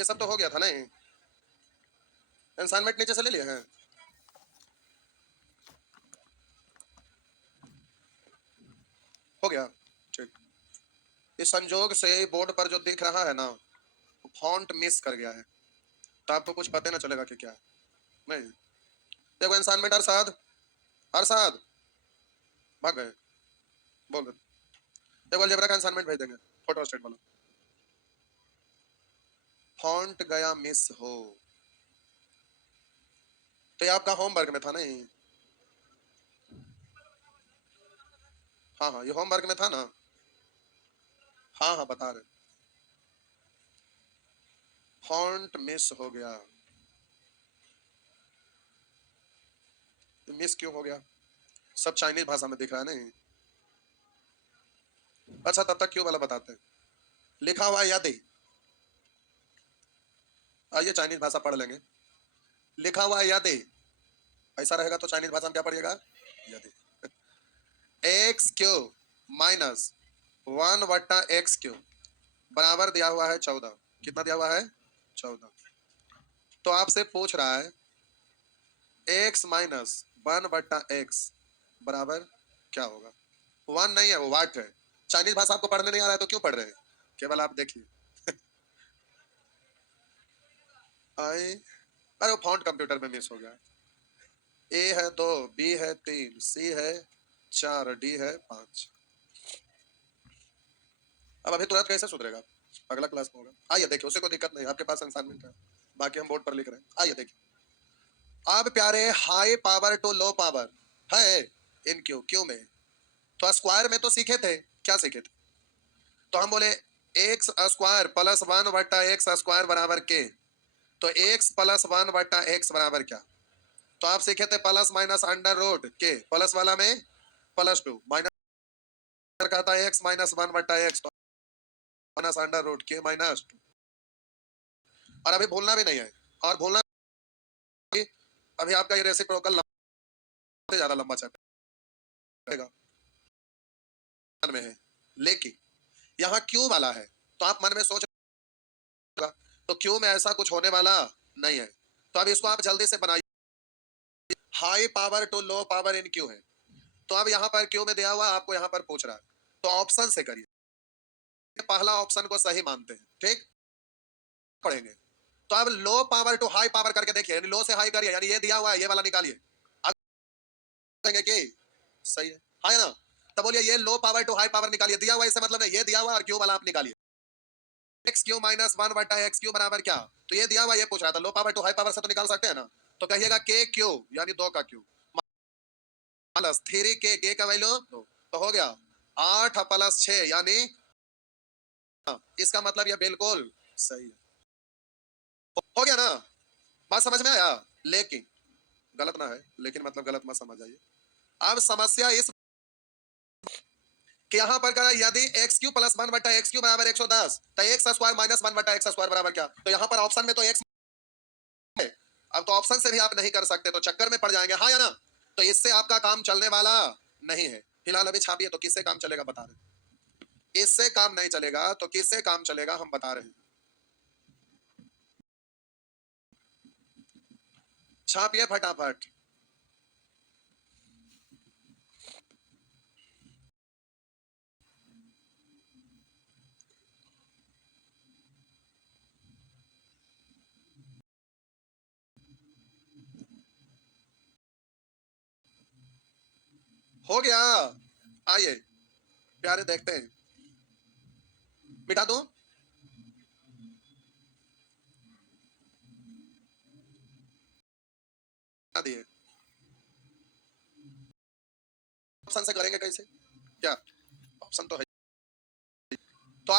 ये सब तो हो गया था नहीं, असाइनमेंट नीचे से ले लिए हैं। हो गया ठीक। इस संजोग से बोर्ड पर जो दिख रहा है ना, फॉन्ट मिस कर गया है, तो आपको कुछ पता ना चलेगा कि क्या है। नहीं देखो असाइनमेंट, अरसाद अरसाद भाग गए, बोल दो। देखो अलजेब्रा का असाइनमेंट भेज देंगे, फोटो स्टेट वाला। फॉन्ट गया मिस हो, तो ये आपका होमवर्क में था नहीं? हाँ हाँ, ये होमवर्क में था ना? हाँ हाँ बता रहे, फॉन्ट मिस हो गया। मिस क्यों हो गया? सब चाइनीज भाषा में दिख रहा है नहीं? अच्छा तब तक क्यों वाला बताते हैं। लिखा हुआ है यदि, आइए चाइनीज भाषा पढ़ लेंगे। लिखा हुआ है यदि, ऐसा रहेगा तो चाइनीज भाषा में क्या पढ़िएगा? यदि एक्स क्यूब माइनस 1/x³ बराबर दिया हुआ है 14। कितना दिया हुआ है? 14। तो आपसे पूछ रहा है x माइनस 1/x बराबर क्या होगा? 1 नहीं है, वो वाट है। चाइनीज भाषा आपको पढ़ने नहीं आ रहा है तो क्यों पढ़ रहे हैं? केवल आप देखिए। आई, अरे वो फॉन्ट कंप्यूटर में मिस हो गया। ए है 2, बी है 3, सी है 4, डी है 5। अब अभी तुरंत कैसे सुधरेगा? अगला क्लास में होगा। आइए देखिए, उसे कोई दिक्कत नहीं, आपके पास असाइनमेंट है, बाकी हम बोर्ड पर लिख रहे हैं। आइए देखिए, अब प्यारे high power to low power है इन क्यू क्यू में, तो स्क्वायर में तो सीखे थे, क्या सीखे थे? तो हम बोले एक्स स्क्वायर प्लस 1/x² बराबर के, तो x प्लस 1/x बराबर क्या? तो आप सीखे थे प्लस माइनस अंडर रूट के, प्लस वाला में +2, माइनस कहता है x माइनस 1/x, तो माइनस अंडर रूट के -2। और अभी भूलना भी नहीं है, और भूलना भी, अभी आपका ये रेसिप्रोकल से ज्यादा लंबा चलेगा में है, लेकिन यहाँ क्यू वाला है, तो आप मन में सोच, तो क्यू में ऐसा कुछ होने वाला नहीं है। तो अब इसको आप जल्दी से बनाइए, high power to low power इन क्यू है। तो अब यहाँ पर क्यू में दिया हुआ, आपको यहाँ पर पूछ रहा है, तो ऑप्शन से करिए। पहला ऑप्शन को सही मानते हैं, ठीक पढ़ेंगे। तो अब low power to high power करके देखिए, लो से हाई करिए, यानी ये दिया हुआ है, ये वाला निकालिए। कि सही है ना? तब बोलिए ये low power to high power निकालिए, दिया हुआ इससे मतलब नहीं, ये दिया हुआ और क्यू वाला आप निकालिए। x³ माइनस 1/x³ बराबर क्या? तो ये दिया हुआ, ये पूछ रहा था, low power to high power से तो निकाल सकते हैं ना? तो कहिएगा k³ यानी 2 का क्यूब प्लस 3k का वैल्यू 2, तो हो गया 8 प्लस 6 यानी, इसका मतलब ये बिल्कुल सही है। हो गया ना? बात समझ में आया? लेकिन गलत ना है, लेकिन मतलब गलत मत समझ आइए। अब समस्या इस कि यहाँ पर कहा यदि x³ प्लस 1/x³ बराबर 110, तो x² माइनस 1/x² बराबर क्या? तो यहाँ पर ऑप्शन में तो x है, अब तो ऑप्शन से भी आप नहीं कर सकते, तो चक्कर में पड़ जाएंगे, हाँ या ना? तो इससे आपका काम चलने वाला नहीं है। फिलहाल अभी छापिए, तो किससे काम चलेगा बता रहे हैं। इससे काम नहीं चलेगा तो किससे काम चलेगा हम बता रहे हैं। छापिए फटाफट। हो गया, आइए प्यारे देखते हैं, बिठा दूं? दिए ऑप्शन से करेंगे कैसे? क्या ऑप्शन तो है, तो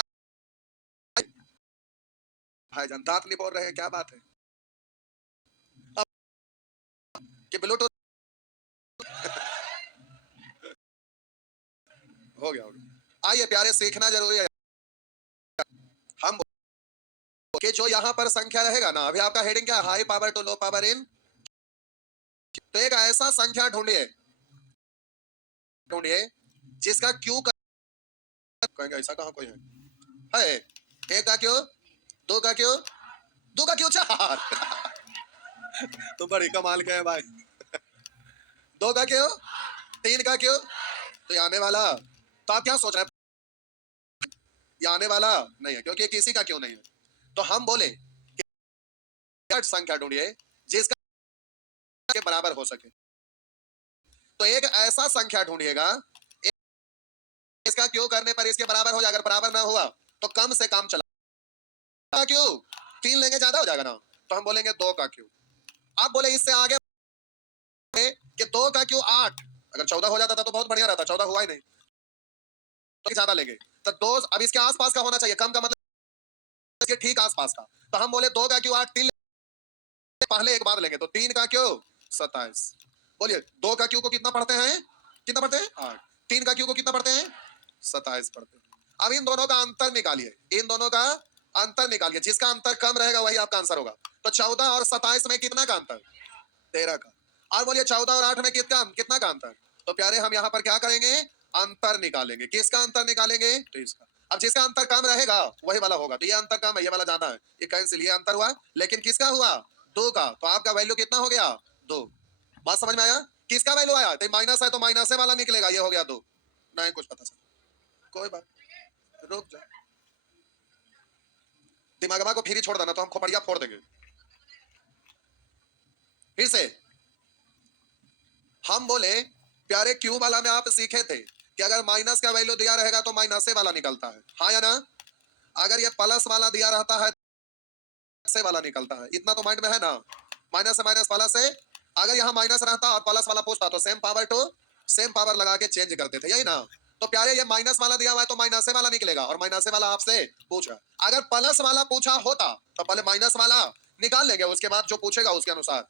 भाईजान दांत नहीं बोल रहे हैं, क्या बात है? अब कि ब्लूटूथ हो गया, हो गया। आइए प्यारे, सीखना जरूरी है। हम कि जो यहाँ पर संख्या रहेगा ना, अभी आपका हेडिंग क्या है? High power to low power इन। तो एक ऐसा संख्या ढूंढिए, ढूंढिए जिसका क्यू कहेंगे, ऐसा कहाँ कोई है? एक का क्यू, 2 का क्यू, दो का क्यों 4? तो बड़ी कमाल के है भाई। दो का क्यों 3 का क्यों? तो ये आने वाला, तो आप क्या सोच रहे हैं? ये आने वाला नहीं है, क्योंकि ये किसी का क्यों नहीं है। तो हम बोले कि संख्या ढूंढिए जिसका के बराबर हो सके। तो एक ऐसा संख्या ढूंढिएगा इसका क्यों करने पर इसके बराबर हो जाए। अगर बराबर ना हुआ तो कम से कम चला क्यों 3 लेंगे, ज्यादा हो जाएगा ना। तो हम बोलेंगे 2 का क्यों। आप बोले इससे आगे कि 2 का क्यों 8। अगर 14 हो जाता था तो बहुत बढ़िया रहता, 14 हुआ ही नहीं तो ज्यादा लेंगे। तो 2 अब इसके आसपास का होना चाहिए, कम का मतलब इसके ठीक आसपास का। तो हम बोले 2 का क्यों 8, 3 पहले एक बाद लेंगे तो 3 का क्यों 27। बोलिए 2 का क्यों को कितना पढ़ते हैं, कितना पढ़ते हैं 8। 3 का क्यों को कितना पढ़ते हैं 27 पढ़ते हैं। अब इन दोनों का अंतर निकालिए, इन दोनों का अंतर निकालिए, जिसका अंतर कम रहेगा वही आपका आंसर होगा। तो 14 और 27 में कितना का अंतर 13 का। और बोलिए 14 और 8 में कितना का अंतर। तो प्यारे हम यहाँ पर क्या करेंगे, अंतर निकालेंगे। किसका अंतर निकालेंगे, तो इसका। अब जिसका अंतर कम रहेगा वही वाला होगा। तो ये अंतर कम है, ये वाला ज्यादा है, ये कैंसिल, ये अंतर हुआ। लेकिन किसका हुआ 2 का। तो आपका वैल्यू कितना हो गया 2। बात समझ में आया। किसका वैल्यू आया, तो माइनस है तो माइनस वाला निकलेगा, ये हो गया 2। नहीं कुछ पता चला, कोई बात, रुक जा, दिमाग को फिर ही छोड़ देना तो हम खोपड़िया फोड़ देंगे। फिर से हम बोले प्यारे क्यूब वाला में आप सीखे थे कि अगर माइनस का वैल्यू दिया रहेगा तो माइनस से वाला निकलता है, हाँ या ना। अगर ये प्लस वाला दिया रहता है से वाला निकलता है, इतना तो माइंड में है ना। माइनस से माइनस प्लस से, अगर यहाँ माइनस रहता और प्लस वाला पूछता तो same power to same power लगा के चेंज करते थे, यही ना। तो प्यारे ये माइनस वाला दिया हुआ है तो माइनस से वाला निकलेगा, और माइनस से वाला आपसे पूछ रहा है। अगर प्लस वाला पूछा होता तो पहले माइनस वाला निकाल लेंगे, उसके बाद जो पूछेगा उसके अनुसार।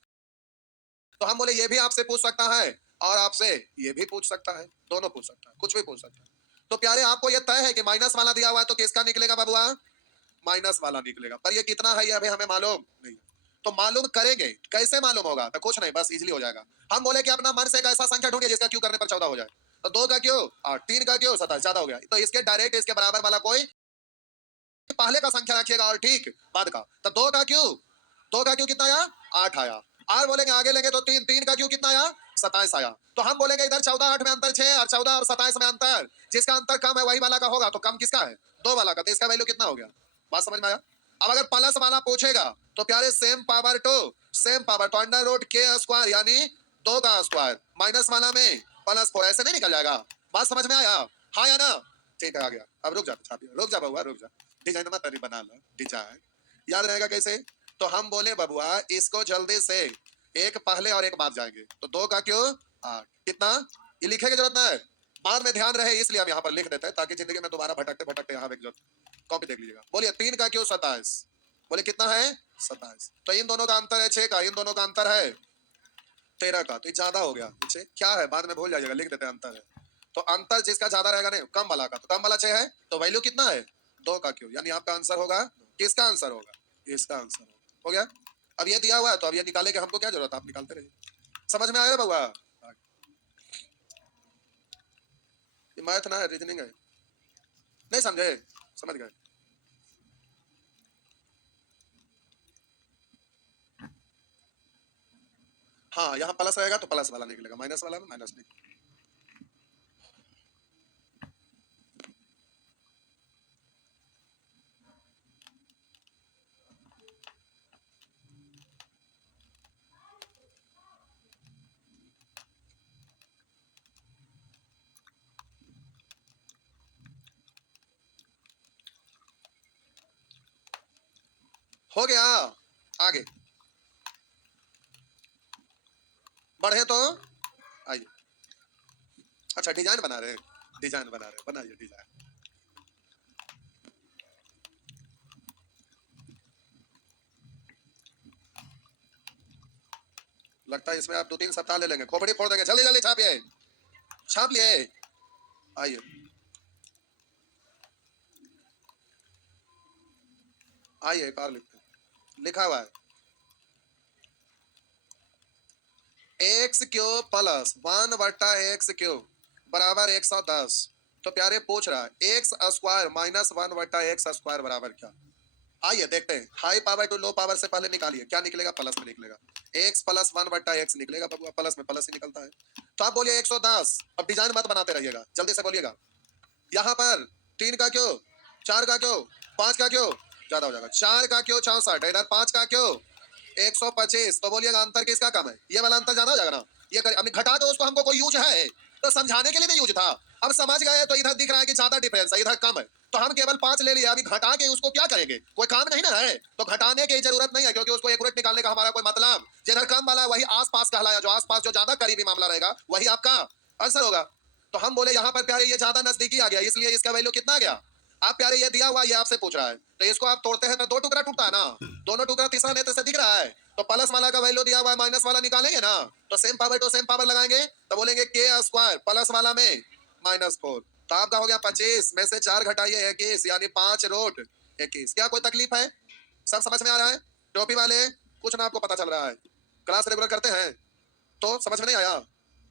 तो हम बोले ये भी आपसे पूछ सकता है और आपसे ये भी पूछ सकता है, दोनों पूछ सकता है, कुछ भी पूछ सकता है। तो प्यारे आपको ये तय है कि माइनस वाला दिया हुआ है तो किसका निकलेगा बाबुआ, माइनस वाला निकलेगा। पर ये कितना है ये अभी हमें मालूम नहीं, तो मालूम करेंगे। कैसे मालूम होगा, तो कुछ नहीं, बस इजीली हो जाएगा। हम बोले कि अपना मन से एक ऐसा संख्या ढूंढिए जिसका क्यों करने पर 14 हो जाए। तो 2 का क्यों 8, 3 का क्यों 27, ज्यादा हो गया तो इसके डायरेक्ट इसके बराबर वाला कोई पहले का संख्या रखिएगा और ठीक बाद का। तो 2 का क्यों, 2 का क्यों कितना आया 8 आया। और बोलेंगे आगे लेंगे तो 3, 3 का क्यों कितना आया 27 आया। तो हम बोलेंगे इधर 14 8 में अंतर 6 और 14 और 27 में अंतर, जिसका अंतर कम है वही वाला का होगा। तो कम किसका है 2 वाला का, तो इसका वैल्यू कितना हो गया। बात समझ में आया। अब अगर प्लस वाला पूछेगा तो प्यारे same power to same power, तो अंडर रूट के स्क्वायर यानी 2 का स्क्वायर, माइनस वाला में प्लस 4, ऐसे नहीं निकल जाएगा। बात समझ में आया, हाँ या ना। ठीक है आ गया। अब रुक जा छापिए, रुक जा बबुआ रुक जा, डिजाइन मत बना लो, डिजाइन याद रहेगा कैसे। तो हम बोले बबुआ इसको जल्दी से एक पहले और एक बाद जाएंगे। तो 2 का क्यों 8, कितना ये लिखे की जरूरत नहीं, बाद में ध्यान रहे इसलिए हम यहाँ पर लिख देते हैं ताकि जिंदगी में दोबारा भटकते भटकते यहाँ एक कॉपी देख लीजिएगा। बोलिए 3 का क्यों 27, बोले कितना है 27। तो इन दोनों का अंतर है 6 का, इन दोनों का अंतर है 13 का। तो ये ज्यादा हो गया, पीछे क्या है बाद में भूल जाइएगा, लिख देते हैं अंतर है। तो अंतर जिसका ज्यादा रहेगा नहीं कम वाला का, तो कम वाला 6 है तो वैल्यू कितना है 2 का क्यों, यानी आपका आंसर होगा, किसका आंसर होगा, इसका आंसर होगा। हो गया। अब ये दिया हुआ है तो अब ये निकाले के हमको क्या जरूरत है, आप निकालते रहिए। समझ में आया बउआ, ये मैथ ना है रीजनिंग है, नहीं समझे, समझ गए। हाँ यहाँ प्लस रहेगा तो प्लस वाला निकलेगा, माइनस वाला में माइनस निकलेगा। हो गया। आगे बढ़े तो आइए। अच्छा डिजाइन बना रहे हैं, डिजाइन बना रहे हैं, बनाइए डिजाइन। लगता है इसमें आप 2-3 सप्ताह ले लेंगे, खोपड़ी फोड़ देंगे। जल्दी जल्दी छापिए, छाप लिए, आइए। आइए एक और लिखते हैं, लिखा हुआ है एक्स क्यूब प्लस 1/x³ बराबर 110। तो प्यारे पूछ रहा है एक्स स्क्वायर माइनस 1/x² बराबर क्या। आइए देखते हैं, high power to low power से पहले निकालिए, क्या निकलेगा? प्लस में निकलेगा, x प्लस 1/x निकलेगा बबुआ, प्लस में प्लस ही निकलता है। तो आप बोलिए 110। अब डिजाइन मत बनाते रहिएगा, जल्दी से बोलिएगा। यहाँ पर 3 का क्यों, 4 का क्यों, 5 का क्यों, ज्यादा हो जाएगा, 4 का क्यों 64, इधर 5 का क्यों 125। तो बोलिएगा अंतर किसका कम है? ये वाला अंतर ज्यादा हो जाएगा ना। ये हमने घटा दो उसको, हमको कोई यूज है तो समझाने के लिए नहीं यूज था। अब समझ गए तो इधर दिख रहा है कि ज्यादा डिफरेंस है, इधर कम है, तो हम केवल 5 ले लिए। अभी घटा के उसको क्या करेंगे? कोई काम नहीं ना है, तो घटाने की जरूरत नहीं है, क्योंकि उसको एक्यूरेट निकालने का हमारा कोई मतलब। जिधर कम वाला वही आसपास कहलाया, जो आसपास जो ज्यादा करीबी मामला रहेगा वही आपका आंसर होगा। तो हम बोले यहाँ पर प्यारे ये ज्यादा नजदीकी आ गया, इसलिए इसका वैल्यू कितना आ गया? आप प्यारे ये दिया हुआ, ये आपसे पूछ रहा है, तो इसको आप तोड़ते हैं तो 2 टुकड़ा टूटता है ना, दोनों टुकड़ा तीसरा नेत्र से दिख रहा है, तो प्लस वाला का वैल्यू दिया हुआ है, माइनस वाला निकालेंगे ना, तो same power to same power लगाएंगे, तो बोलेंगे के स्क्वायर प्लस वाला में -4। तो आपका हो गया 25 में से 4 घटाइए 21, यानी 5 रूट 21। क्या कोई तकलीफ है? सब समझ में आ रहा है? टोपी वाले कुछ ना आपको पता चल रहा है, क्लास रेगुलर करते हैं तो समझ में नहीं आया?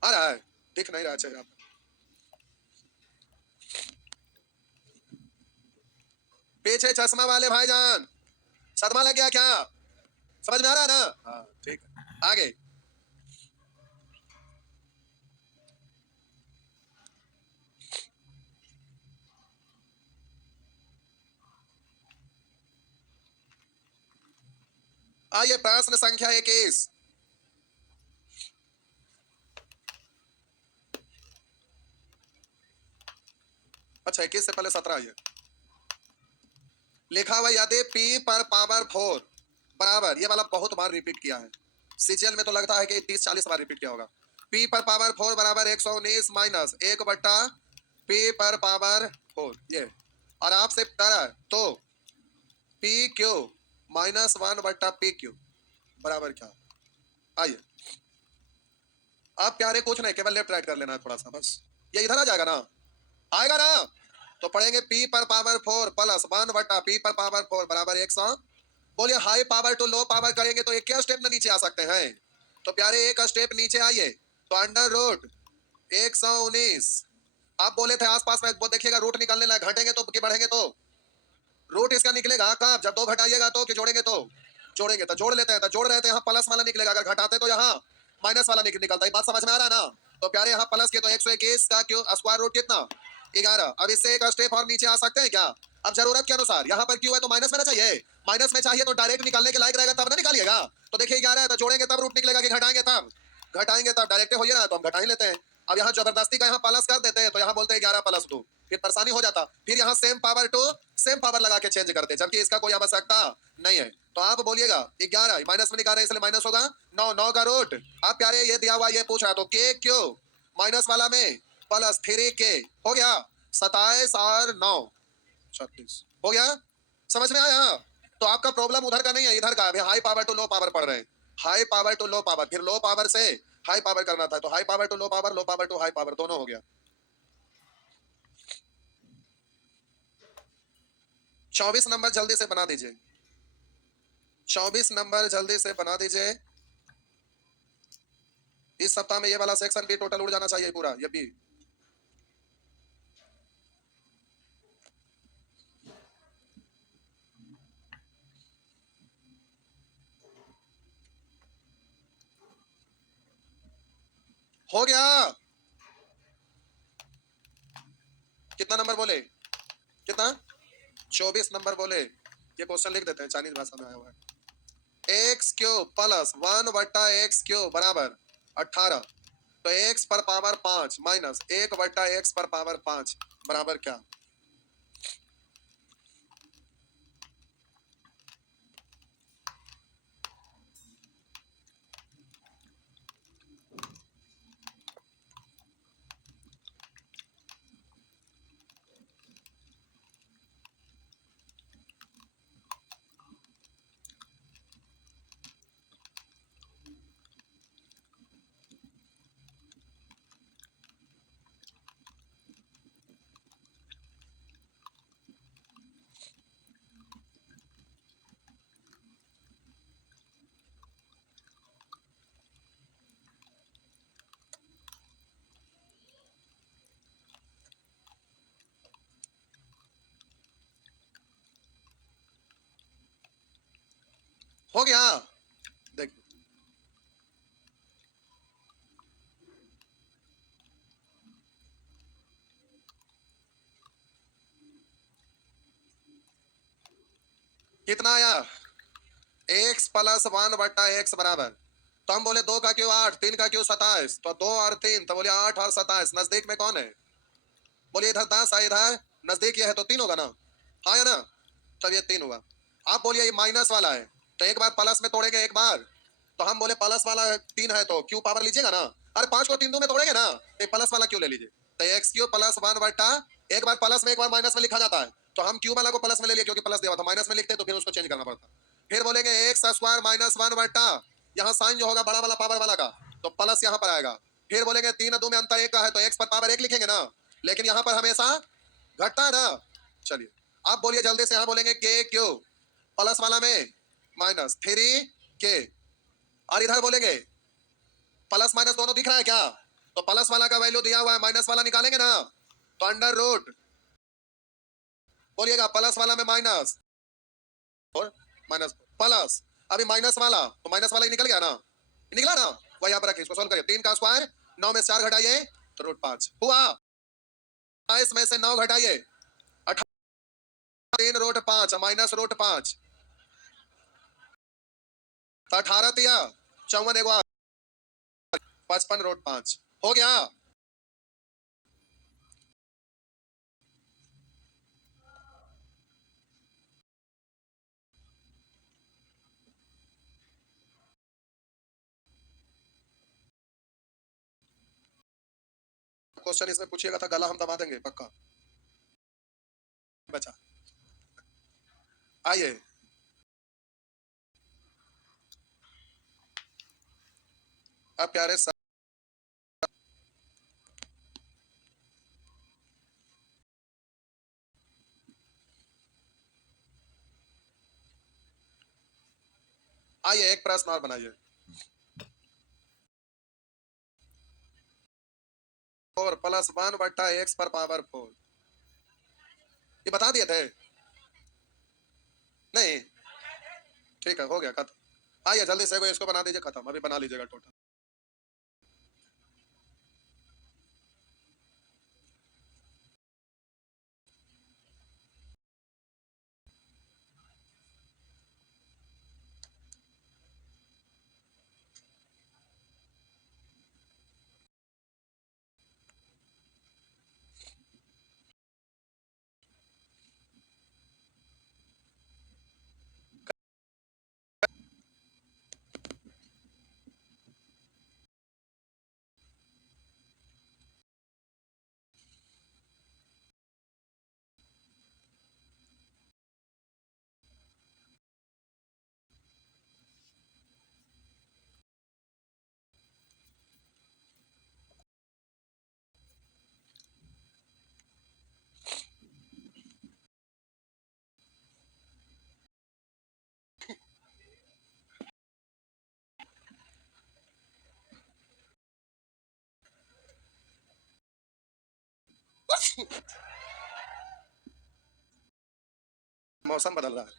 आ रहा है, दिख नहीं रहा चेहरा। पीछे चश्मा वाले भाईजान, सदमा लग गया क्या? समझ में आ रहा है ना? हाँ ठीक है, आगे। आइए प्रश्न संख्या 21। अच्छा 21 से पहले 17 आइए। लिखा हुआ यदि p पर पावर 4 बराबर, ये वाला बहुत बार रिपीट किया है, सीजीएल में तो लगता है कि 30-40 बार रिपीट किया होगा। p पर पावर 4 बराबर 119 माइनस 1 बट्टा p पर पावर 4, ये और आपसे कह रहा है तो p क्यू -1 बट्टा p क्यू बराबर क्या? आइए आप प्यारे कुछ नहीं, केवल लेफ्ट राइट कर लेना है थोड़ा सा बस, ये इधर आ जाएगा ना, आएगा ना। तो पढ़ेंगे p पर पावर 4 प्लस 1 बट्टा p पर पावर 4 बराबर 100। बोलिए high power to low power करेंगे तो एक क्या स्टेप में नीचे आ सकते हैं? तो प्यारे एक स्टेप नीचे आइए, तो अंडर रूट 119। आप बोले थे आसपास में, वो देखिएगा रूट निकालने लगा, घटेंगे तो कि बढ़ेंगे तो रूट इसका निकलेगा कब? जब 2 घटाइएगा तो, कि जोड़ेंगे तो? जोड़ेंगे तो जोड़ लेते हैं, तो जोड़ रहे थे यहाँ प्लस वाला निकलेगा, अगर घटाते तो यहाँ माइनस वाला निकलता है। बात समझ में आ रहा है ना? तो प्यारे यहाँ प्लस के तो 121 का क्यों स्क्वायर रूट कितना 11। अब इससे एक स्टेप और नीचे आ सकते हैं क्या? अब जरूरत के अनुसार, यहाँ पर क्यों है तो माइनस में ना चाहिए, माइनस में चाहिए तो डायरेक्ट निकालने के लायक रहेगा तब ना निकालिएगा। तो देखिए 11 है तो जोड़ेंगे तब रूट निकलेगा, कि घटाएंगे तब? घटाएंगे तब डायरेक्ट हो रहा है तो हम घटा ही लेते हैं। अब यहाँ जबरदस्ती का यहाँ प्लस कर देते हैं, तो यहाँ बोलते हैं 11+2, फिर परेशानी हो जाता, फिर यहाँ same power to same power लगा के चेंज करते, जबकि इसका कोई आवश्यकता नहीं है। तो आप बोलिएगा 11 माइनस में निकाल रहे हैं इसलिए माइनस होगा 9, 9 का रूट। आप प्यारे ये दिया हुआ ये पूछ रहा, तो के क्यों माइनस वाला में +3 के हो गया 27 और 9 36 हो गया। समझ में आया? तो आपका प्रॉब्लम उधर का नहीं है, इधर का। अभी high power to low power पढ़ रहे हैं, high power to low power, फिर लो पावर से हाई पावर करना था, तो high power to low power to high power दोनों हो गया। 24 नंबर जल्दी से बना दीजिए, 24 नंबर जल्दी से बना दीजिए। इस सप्ताह में ये वाला सेक्शन भी टोटल उड़ जाना चाहिए पूरा, ये भी। हो गया। कितना नंबर बोले? कितना? 24 नंबर बोले। ये क्वेश्चन लिख देते हैं, चाइनीज भाषा में आया हुआ है। एक्स क्यूब प्लस 1 बट्टा एक्स क्यूब बराबर 18, तो एक्स पर पावर 5 माइनस 1 बट्टा एक्स पर पावर 5 बराबर क्या? हो गया। देख कितना आया, x प्लस 1/x बराबर, तो हम बोले 2 का क्यों 8, 3 का क्यों 27, तो 2 और 3, तो बोले 8 और 27, नजदीक में कौन है, बोलिए इधर 10 है, इधर नजदीक ये है तो 3 होगा ना, हाँ या ना, तब ये 3 हुआ। आप बोलिए ये माइनस वाला है, तो एक बार प्लस में तोड़ेंगे एक बार, तो हम बोले प्लस वाला 3 है तो क्यू पावर लीजिएगा ना, अरे 5 को 3 2 में तोड़ेंगे ना, तो प्लस वाला क्यों ले लीजिए, तो एक्स क्यू प्लस 1/, एक बार प्लस में एक बार माइनस में लिखा जाता है, तो हम क्यू वाला को प्लस में ले लिए क्योंकि प्लस दिया था, माइनस में लिखते तो फिर उसको चेंज करना पड़ता। फिर बोलेंगे एक्स स्क्वायर माइनस 1/, यहाँ साइन जो होगा बड़ा वाला पावर वाला का, तो प्लस यहाँ पर आएगा। फिर बोलेंगे 3 और 2 में अंतर 1 का है तो एक्स पर पावर 1 लिखेंगे ना, लेकिन यहाँ पर हमेशा घटता है ना। चलिए आप बोलिए जल्दी से, यहाँ बोलेंगे के क्यू प्लस वाला में माइनस 3 के, और इधर बोलेंगे प्लस माइनस दोनों दिख रहा है क्या, तो प्लस वाला का वैल्यू दिया हुआ है, माइनस वाला निकालेंगे ना, तो अंडर रूट, बोलिएगा प्लस वाला में माइनस और माइनस प्लस, अभी माइनस वाला तो माइनस वाला ही निकल गया ना, निकला ना, वही यहाँ पर रखिए, इसको सॉल्व करिए। 3 का स्क्वायर 9 में से 4 घटाइए तो √5 हुआ, 22 में से 9 घटाइए 3 √5 माइनस √5, 18 तिया 54 एक 55 √5 हो गया। क्वेश्चन इसमें पूछिएगा था, गला हम दबा देंगे पक्का। बचा आइए, अब प्यारे आइए एक प्रश्न और बनाइए। 4 प्लस 1/x पर पावर 4, ये बता दिए थे नहीं, ठीक है हो गया खत्म। आइए जल्दी से इसको बना दीजिए, खत्म, अभी बना लीजिएगा टोटल। मौसम बदल रहा है,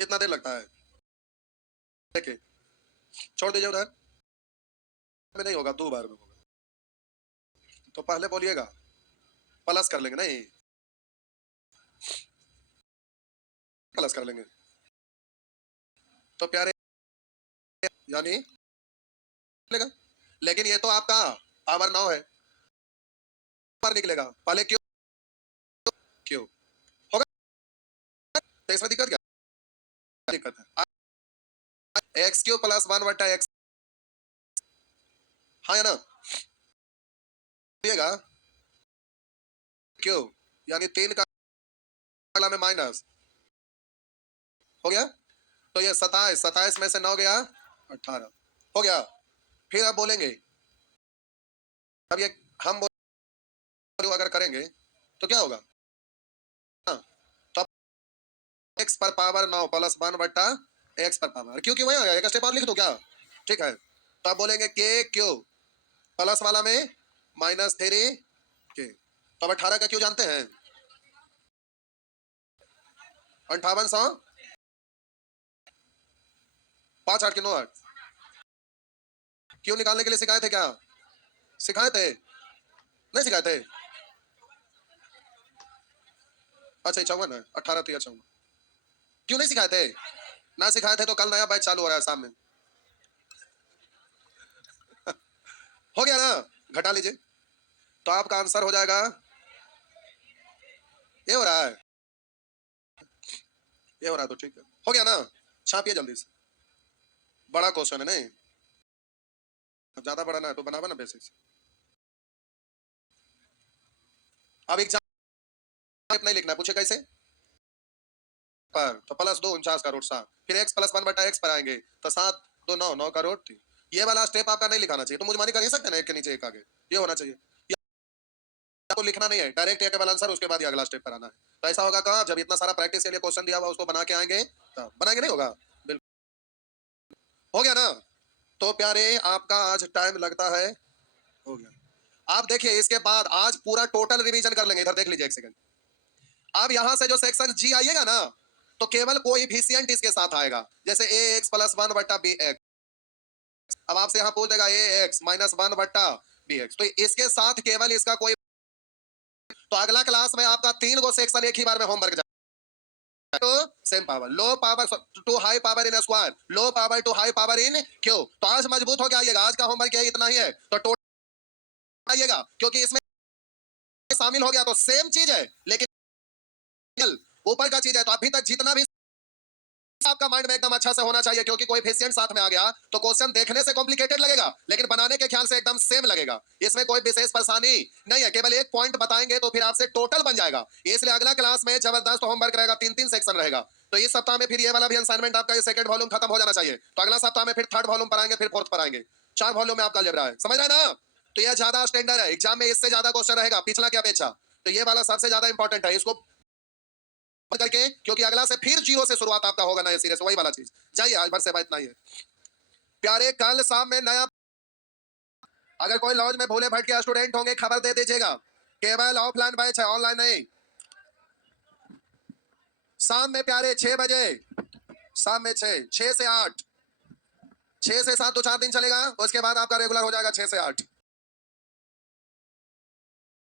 कितना देर लगता है, देखिए छोड़ दीजिए उधर में, नहीं होगा 2 बार में होगा, तो पहले बोलिएगा प्लस कर लेंगे, नहीं प्लस कर लेंगे, तो प्यारे यानी निकलेगा, लेकिन ये तो आपका पावर 9 है, पर निकलेगा पहले क्यों क्यों होगा, तो इसमें दिक्कत क्या, दिक्कत है एक्स क्यू प्लस 1/x, हाँ या ना, बोलिएगा क्यू यानी 3 का अगला में माइनस हो गया, तो ये 27 में से 9 गया 18 हो गया। फिर आप बोलेंगे, अब ये हम बोलो अगर करेंगे तो क्या होगा, हाँ, तो एक्स पर पावर 9 प्लस 1/x पर पावर, क्योंकि वही आ गया, एक स्टेप और लिख दो क्या, ठीक है, तो आप बोलेंगे के क्यू प्लस वाला में -3 के, तो अब 18 का क्यों जानते हैं, 5800 5 8 की 9 8 क्यों निकालने के लिए सिखाए थे क्या? सिखाए थे? नहीं सिखाए थे? अच्छा 54 है, 18 तो 54 क्यों नहीं सिखाए थे? ना सिखाए थे तो कल नया बैच चालू हो रहा है सामने। हो गया ना? घटा लीजिए तो आपका आंसर हो जाएगा, ये हो रहा है, ये हो रहा है तो ठीक है, हो गया ना? छापिए जल्दी से, बड़ा क्वेश्चन है नहीं, ज्यादा बड़ा ना है तो बनावा ना बेसिक्स। अब एग्जाम नहीं लिखना, पूछे कैसे पर, तो +2 49 का रूट 7, फिर x +1 बटा x पर आएंगे तो 7 2 9 9 का रूट 3। ये वाला स्टेप आपका नहीं लिखाना चाहिए, तो मुझे मानी कर ही सकते हैं ना, एक के नीचे एक आगे, ये होना चाहिए। ये आपको लिखना नहीं है, डायरेक्ट एक केवल आंसर, उसके बाद ही अगला स्टेप पर आना है। तो ऐसा होगा कहाँ, जब इतना सारा प्रैक्टिस के लिए क्वेश्चन दिया हुआ उसको बना के आएंगे, तो बनाएंगे नहीं होगा, बिल्कुल हो गया ना? तो प्यारे आपका आज टाइम लगता है, हो गया। आप देखिए इसके बाद आज पूरा टोटल रिवीजन कर लेंगे, इधर देख लीजिए एक सेकंड। अब यहां से जो सेक्शन जी आइएगा ना, तो केवल कोएफिशिएंट इसके साथ आएगा, जैसे ax + 1 बटा bx। अब आपसे यहां पूछ देगा ax - 1 बटा bx, तो इसके साथ केवल इसका कोई, तो अगला क्लास में आपका 3 गो सेक्शन एक ही बार में होमवर्क जाएगा। तो same power, low power to high power in square, low power to high power in cube. तो आज मजबूत हो के आइएगा, आज का होमवर्क यही इतना ही है, तो टोटल आइएगा क्योंकि इसमें शामिल हो गया तो सेम चीज है, लेकिन ऊपर का चीज है। तो अभी तक जितना भी आपका माइंड में एकदम अच्छा से होना चाहिए, क्योंकि कोई कोएफिशिएंट साथ में आ गया तो क्वेश्चन देखने से कॉम्प्लिकेटेड लगेगा, लेकिन बनाने के ख्याल से एकदम सेम लगेगा। इसमें कोई विशेष परेशानी नहीं है, केवल एक पॉइंट बताएंगे तो फिर आपसे टोटल बन जाएगा। इसलिए अगला क्लास में जबरदस्त होमवर्क रहेगा, 3 3 सेक्शन रहेगा। तो इस सप्ताह में फिर ये वाला भी असाइनमेंट आपका, ये सेकंड वॉल्यूम खत्म हो जाना चाहिए। तो अगला सप्ताह में फिर थर्ड वॉल्यूम पर आएंगे, फिर फोर्थ पर आएंगे। 4 वॉल्यूम में आपका अलजेब्रा है, समझ रहे हैं ना? तो यह ज्यादा स्टैंडर्ड है, एग्जाम में इससे ज्यादा क्वेश्चन रहेगा पिछला की अपेक्षा। तो ये वाला सबसे ज्यादा इंपॉर्टेंट है, इसको करके, क्योंकि अगला से फिर जीरो से शुरुआत आपका होगा नए सिरे से, वही वाला चीज। जाइए आज भर से इतना ही है प्यारे, कल शाम में नया, अगर कोई लॉज में भूले भटके स्टूडेंट होंगे खबर दे दीजिएगा, केवल ऑफलाइन बैच है, ऑनलाइन नहीं। शाम में प्यारे 6 बजे, शाम में 6 से 8, 6 से 7 2 4 दिन चलेगा, उसके बाद आपका रेगुलर हो जाएगा 6 से 8।